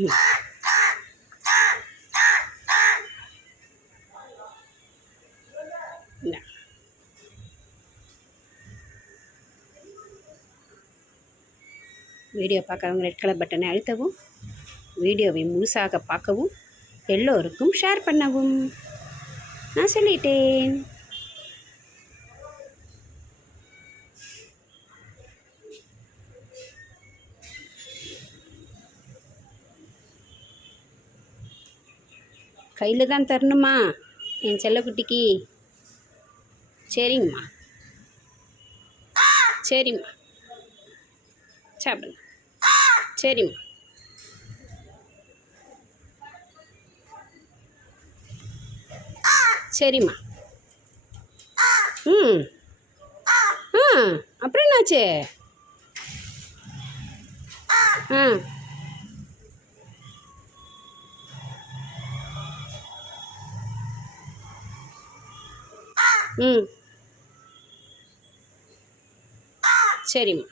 ம் வீடியோ பார்க்குறவங்க red colour பட்டனை அழுத்தவும் வீடியோவை முழுசாக பார்க்கவும் எல்லோருக்கும் ஷேர் பண்ணவும். நான் சொல்லிட்டேன். கையில் தான் தரணுமா? என் செல்லக்குட்டிக்கு. சரிங்கம்மா. சரிம்மா. சாப்பிடுங்க. சரிம்மா. சரிம்மா. ம். ஆ அப்புறம் என்னாச்சு? ஆ. ம். சரிம்மா.